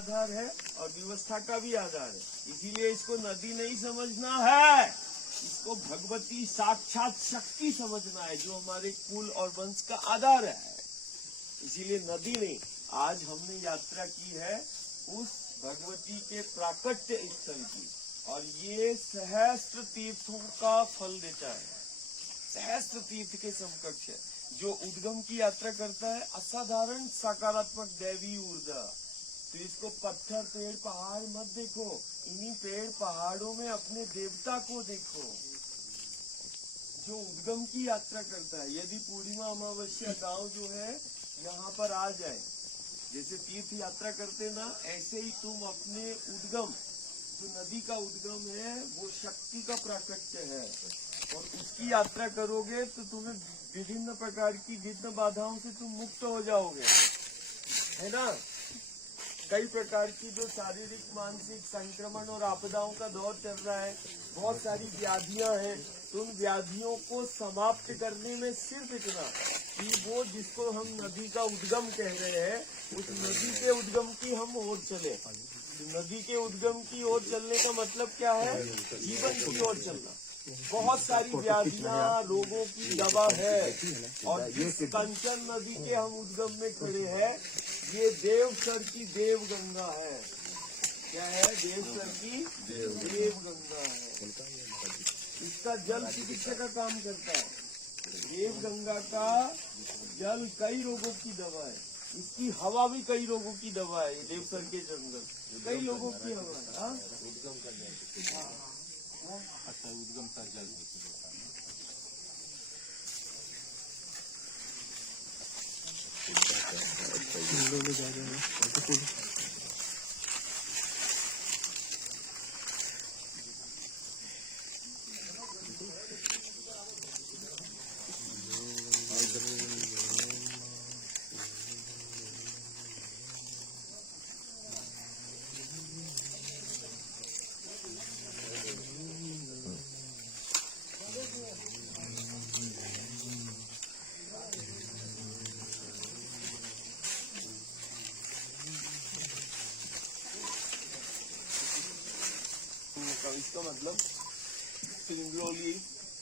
आधार है और व्यवस्था का भी आधार है। इसीलिए इसको नदी नहीं समझना है, इसको भगवती साक्षात शक्ति समझना है, जो हमारे कुल और वंश का आधार है। इसीलिए नदी नहीं। आज हमने यात्रा की है उस भगवती के प्राकट्य स्थल की, और ये सहस्त्र तीर्थों का फल देता है, सहस्त्र तीर्थ के समकक्ष है। जो उद्गम की यात्रा करता है असाधारण सकारात्मक दैवी ऊर्जा, तो इसको पत्थर पेड़ पहाड़ मत देखो, इन्हीं पेड़ पहाड़ों में अपने देवता को देखो। जो उद्गम की यात्रा करता है, यदि पूर्णिमा अमावस्या गांव जो है यहाँ पर आ जाए, जैसे तीर्थ यात्रा करते ना, ऐसे ही तुम अपने उद्गम, जो नदी का उद्गम है वो शक्ति का प्राकट्य है, और उसकी यात्रा करोगे तो तुम्हें विभिन्न प्रकार की विघ्न बाधाओं से तुम मुक्त हो जाओगे, है ना। कई प्रकार की जो शारीरिक मानसिक संक्रमण और आपदाओं का दौर चल रहा है, बहुत सारी व्याधियां हैं, तो उन व्याधियों को समाप्त करने में सिर्फ इतना कि वो जिसको हम नदी का उद्गम कह रहे हैं, उस नदी के उद्गम की हम ओर चले। नदी के उद्गम की ओर चलने का मतलब क्या है? जीवन की ओर चलना। बहुत सारी व्याधियां रोगों की दवा है, और जिस कंचन नदी के हम उद्गम में खड़े हैं, ये देवसर की देव गंगा है। क्या है? देवसर की देव गंगा है। इसका जल चिकित्सा का काम करता है। देव गंगा का जल कई रोगों की दवा है, इसकी हवा भी कई रोगों की दवा है। देवसर के जंगल कई लोगों की हवा है। उद्गम का जल, अच्छा उद्गम का जल। इसका मतलब सिंगरौली,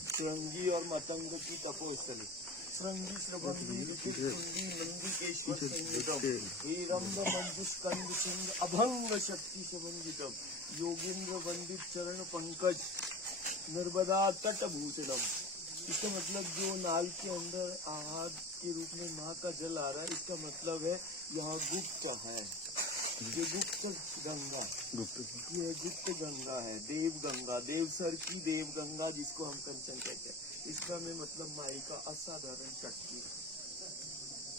श्रृंगी और मतंग की तपोस्थली। श्रृंगी श्रभंगी ऋतिकुंडी नंदिकेश्वर संयुतम, वीरम्ब मंजुस्कंद सिंह अभंग शक्ति समन्वितम, योगींद्र वंदित चरण पंकज नर्मदा तट भूषणम। इसका मतलब जो नाल के अंदर आहार के रूप में माँ का जल आ रहा है, इसका मतलब है यहाँ गुप्त है। ये गुप्त गंगा, ये गुप्त गंगा है, देव गंगा, देवसर की देव गंगा, जिसको हम कंचन कहते हैं। इसका में मतलब माई का असाधारण शक्ति।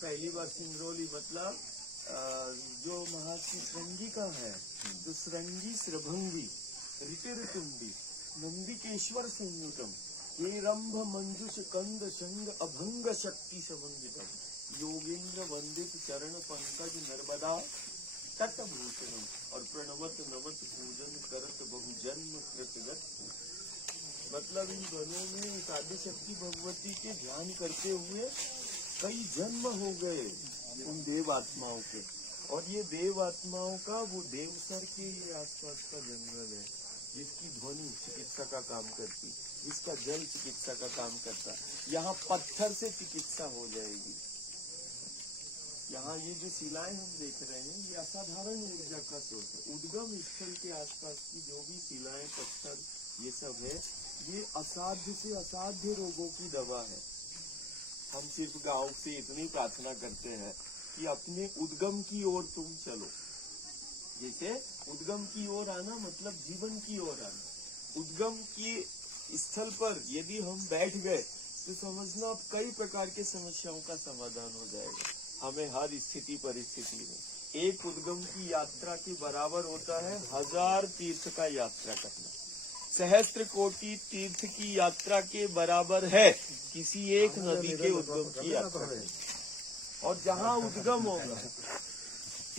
पहली बार सिंगरौली मतलब जो महर्षि श्रृंगी का है, जो श्रृंगी श्रभंगी ऋतिकुंडी नंदिकेश्वर संयुतम, ये रंभ मंजुष कंद संग अभंग शक्ति समन्वितम, योगेंद्र वंदित चरण पंकज नर्मदा तट भूषणम, और प्रणवत नमत पूजन करत बहु जन्म कृतगत। मतलब इन घरों में इस आदिशक्ति भगवती के ध्यान करते हुए कई जन्म हो गए उन देव आत्माओं के, और ये देव आत्माओं का वो देवसर के ये आसपास का जंगल है, जिसकी ध्वनि चिकित्सा का काम करती, जिसका जल चिकित्सा का काम करता। यहाँ पत्थर से चिकित्सा हो जाएगी। यहाँ ये जो शिलाएं हम देख रहे हैं, ये असाधारण ऊर्जा का स्रोत है। उद्गम स्थल के आसपास की जो भी शिलाएं, पत्थर, ये सब है, ये असाध्य से असाध्य रोगों की दवा है। हम सिर्फ गांव से इतनी प्रार्थना करते हैं कि अपने उद्गम की ओर तुम चलो। जैसे उद्गम की ओर आना मतलब जीवन की ओर आना। उद्गम की स्थल पर यदि हम बैठ गए तो समझना कई प्रकार के समस्याओं का समाधान हो जाएगा। हमें हर स्थिति परिस्थिति में एक उद्गम की यात्रा के बराबर होता है 1000 तीर्थ का यात्रा करना। सहस्त्र कोटि तीर्थ की यात्रा के बराबर है किसी एक नदी के उद्गम की यात्रा करना। और जहाँ उद्गम होगा,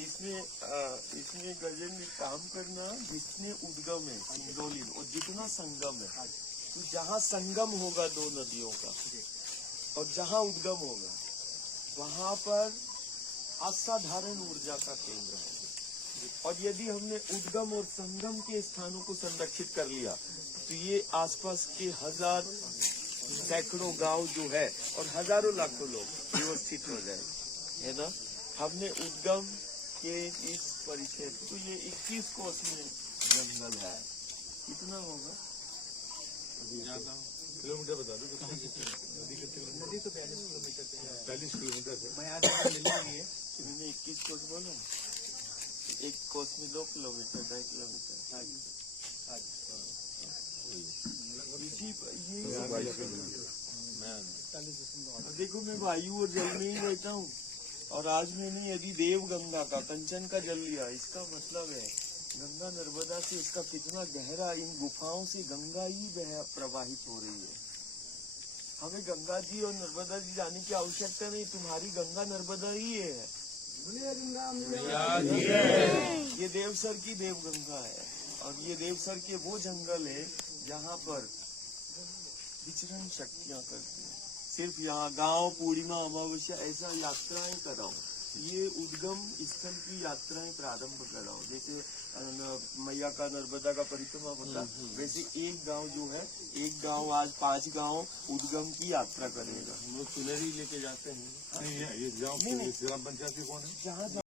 इसमें गजेंद्र काम करना, जिसमें उद्गम है सिंगरौली और जितना संगम है, तो जहाँ संगम होगा दो नदियों का और जहाँ उद्गम होगा, वहाँ पर असाधारण ऊर्जा का केंद्र है। और यदि हमने उद्गम और संगम के स्थानों को संरक्षित कर लिया तो ये आसपास के हजार सैकड़ों गांव जो है और हजारों लाखों लोग व्यवस्थित हो जाए, है ना। हमने उद्गम के इस परिक्षेत्र तो ये 21 कोस में जंगल है, कितना होगा किलोमीटर बता दो। नदी तो 42 किलोमीटर से है। 40 किलोमीटर से। मैं आज ले रही है। मैंने 21 कोस बोला, एक कोस में 2 किलोमीटर 2.5 किलोमीटर। देखो मैं वायु और जल में ही रहता हूँ और आज मैंने यदि देव गंगा का कंचन का जल लिया, इसका मतलब है गंगा नर्मदा से इसका कितना गहरा, इन गुफाओं से गंगा ही प्रवाहित हो रही है। हमें गंगा जी और नर्मदा जी जाने की आवश्यकता नहीं, तुम्हारी गंगा नर्मदा ही है। ये देवसर की देव गंगा है और ये देवसर के वो जंगल है जहाँ पर विचरण शक्तियाँ करती हैं। सिर्फ यहाँ गांव पूर्णिमा अमावस्या ऐसा यात्राएं कराओ, ये उद्गम स्थल की यात्राएं प्रारंभ कराओ। जैसे मैया का नर्मदा का परिक्रमा होता, वैसे एक गांव जो है, एक गांव आज 5 गांव उद्गम की यात्रा करेगा। हम लोग सुनहरी लेके जाते हैं। नहीं, ये ग्राम पंचायत कौन है? जहाँ